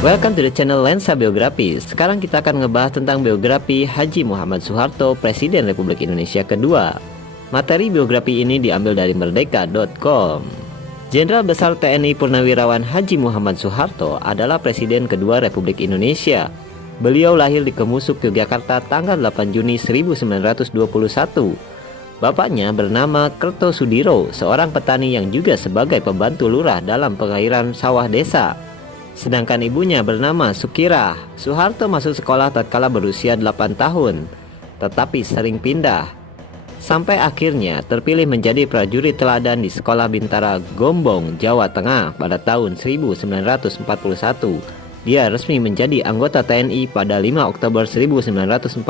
Welcome to the channel Lensa Biografi. Sekarang kita akan ngebahas tentang biografi Haji Muhammad Soeharto, Presiden Republik Indonesia kedua. Materi biografi ini diambil dari merdeka.com. Jenderal Besar TNI Purnawirawan Haji Muhammad Soeharto adalah Presiden kedua Republik Indonesia. Beliau lahir di Kemusuk, Yogyakarta tanggal 8 Juni 1921. Bapaknya bernama Kertosudiro, seorang petani yang juga sebagai pembantu lurah dalam pengairan sawah desa. Sedangkan ibunya bernama Sukirah. Soeharto masuk sekolah tatkala berusia 8 tahun, tetapi sering pindah. Sampai akhirnya terpilih menjadi prajurit teladan di Sekolah Bintara Gombong, Jawa Tengah pada tahun 1941. Dia resmi menjadi anggota TNI pada 5 Oktober 1945.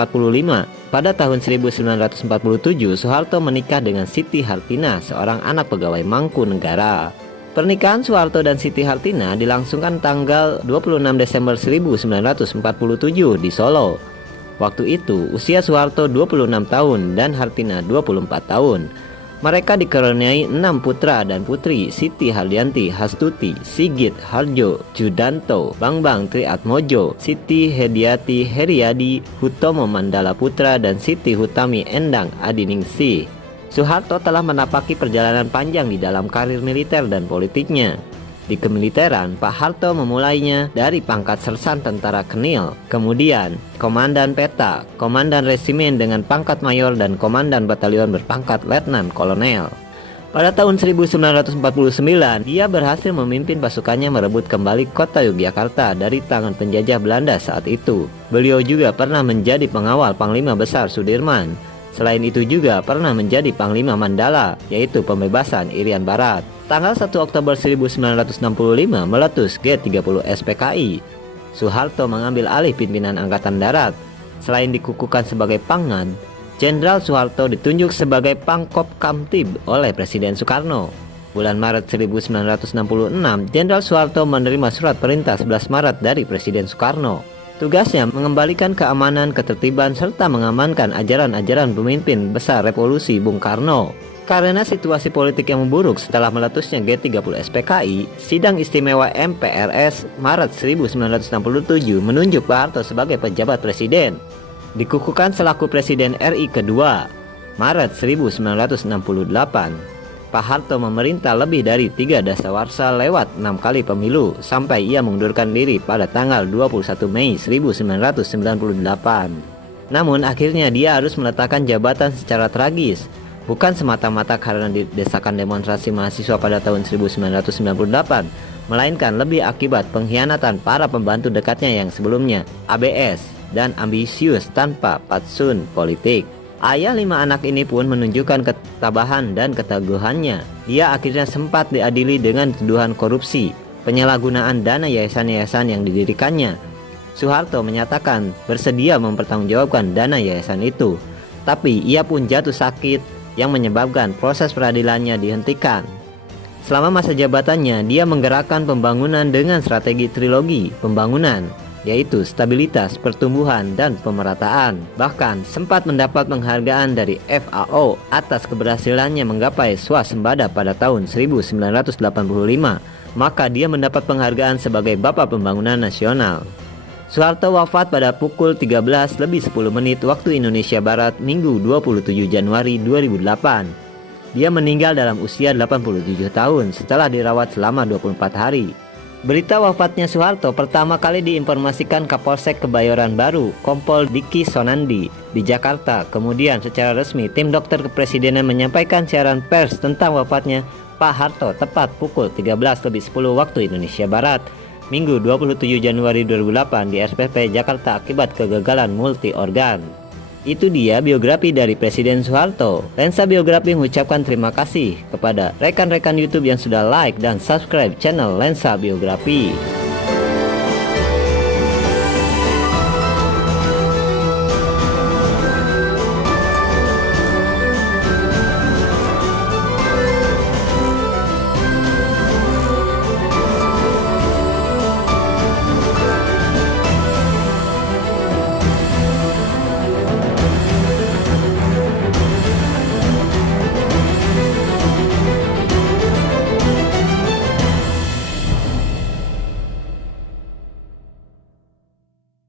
Pada tahun 1947, Soeharto menikah dengan Siti Hartina, seorang anak pegawai Mangkunegara. Pernikahan Soeharto dan Siti Hartina dilangsungkan tanggal 26 Desember 1947 di Solo. Waktu itu usia Soeharto 26 tahun dan Hartina 24 tahun. Mereka dikaruniai 6 putra dan putri: Siti Hardianti, Hastuti, Sigit, Harjo, Judanto, Bangbang Triatmojo, Siti Hediati Heriadi, Hutomo Mandala Putra, dan Siti Hutami Endang Adiningsih. Soeharto telah menapaki perjalanan panjang di dalam karir militer dan politiknya. Di kemiliteran, Pak Harto memulainya dari pangkat sersan tentara Kenil, kemudian komandan peta, komandan resimen dengan pangkat mayor, dan komandan batalion berpangkat letnan kolonel. Pada tahun 1949, dia berhasil memimpin pasukannya merebut kembali kota Yogyakarta dari tangan penjajah Belanda saat itu. Beliau juga pernah menjadi pengawal Panglima Besar Sudirman. Selain itu juga pernah menjadi Panglima Mandala, yaitu pembebasan Irian Barat. Tanggal 1 Oktober 1965 meletus G30 SPKI. Soeharto mengambil alih pimpinan Angkatan Darat. Selain dikukuhkan sebagai Pangdam, Jenderal Soeharto ditunjuk sebagai Pangkop Kamtib oleh Presiden Soekarno. Bulan Maret 1966, Jenderal Soeharto menerima surat perintah 11 Maret dari Presiden Soekarno. Tugasnya mengembalikan keamanan, ketertiban, serta mengamankan ajaran-ajaran pemimpin besar revolusi Bung Karno. Karena situasi politik yang memburuk setelah meletusnya G30 SPKI, Sidang Istimewa MPRS Maret 1967 menunjuk Pak Harto sebagai pejabat presiden. Dikukuhkan selaku Presiden RI kedua, Maret 1968. Pak Harto memerintah lebih dari 3 dasawarsa lewat 6 kali pemilu sampai ia mengundurkan diri pada tanggal 21 Mei 1998. Namun akhirnya dia harus meletakkan jabatan secara tragis, bukan semata-mata karena desakan demonstrasi mahasiswa pada tahun 1998, melainkan lebih akibat pengkhianatan para pembantu dekatnya yang sebelumnya, ABS, dan ambisius tanpa fatsun politik. Ayah 5 anak ini pun menunjukkan ketabahan dan keteguhannya. Dia akhirnya sempat diadili dengan tuduhan korupsi, penyalahgunaan dana yayasan-yayasan yang didirikannya. Soeharto menyatakan bersedia mempertanggungjawabkan dana yayasan itu, tapi ia pun jatuh sakit yang menyebabkan proses peradilannya dihentikan. Selama masa jabatannya, dia menggerakkan pembangunan dengan strategi trilogi pembangunan, yaitu stabilitas, pertumbuhan, dan pemerataan. Bahkan sempat mendapat penghargaan dari FAO atas keberhasilannya menggapai swasembada pada tahun 1985. Maka dia mendapat penghargaan sebagai Bapak Pembangunan Nasional. Soeharto wafat pada pukul 13:10 waktu Indonesia Barat, Minggu 27 Januari 2008. Dia meninggal dalam usia 87 tahun setelah dirawat selama 24 hari. Berita wafatnya Soeharto pertama kali diinformasikan Kapolsek Kebayoran Baru, Kompol Diki Sonandi, di Jakarta. Kemudian secara resmi tim dokter kepresidenan menyampaikan siaran pers tentang wafatnya Pak Harto tepat pukul 13:10 waktu Indonesia Barat, Minggu 27 Januari 2008 di SPP Jakarta akibat kegagalan multi organ. Itu dia biografi dari Presiden Soeharto. Lensa Biografi mengucapkan terima kasih kepada rekan-rekan YouTube yang sudah like dan subscribe channel Lensa Biografi.